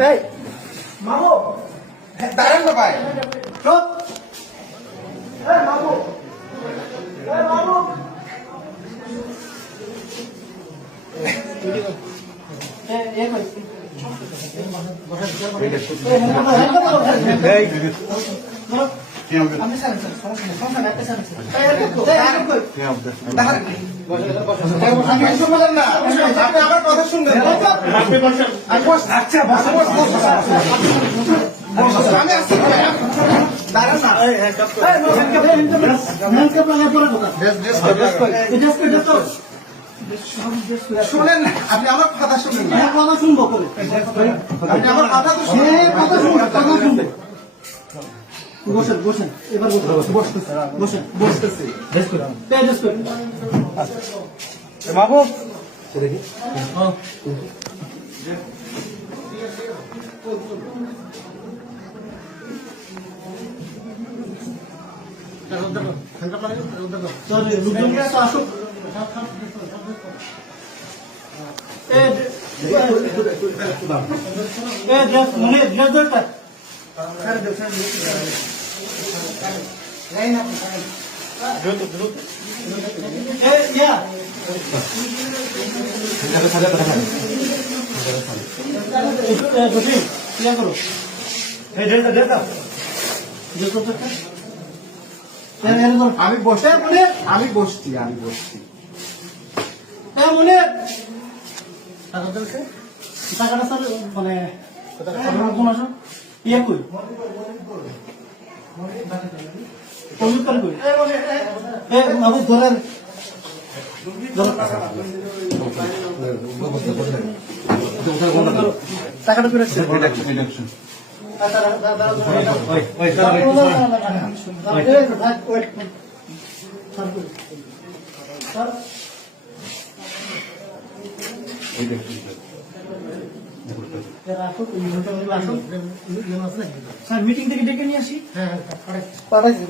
এই মামু দাঁড়ান না ভাই চুপ এই মামু আমার কথা শুনবেন আমি আসছি দাঁড়ান না শোনেন না আপনি আমার কথা শুনেন না কথা শুনবো আপনি আমার কথা তো কথা শুনবে বসেন বসেন এবার বসতেছে বসেন বসতেছে বাবু দেখি আসুক আমি বসে আমি বসছি মনে টাকাটা স্যার মানে ইয়ে কই ধরেন টাকাটা করে মিটিং থেকে ডেকে নিয়ে আসি হ্যাঁ পাঠাইছি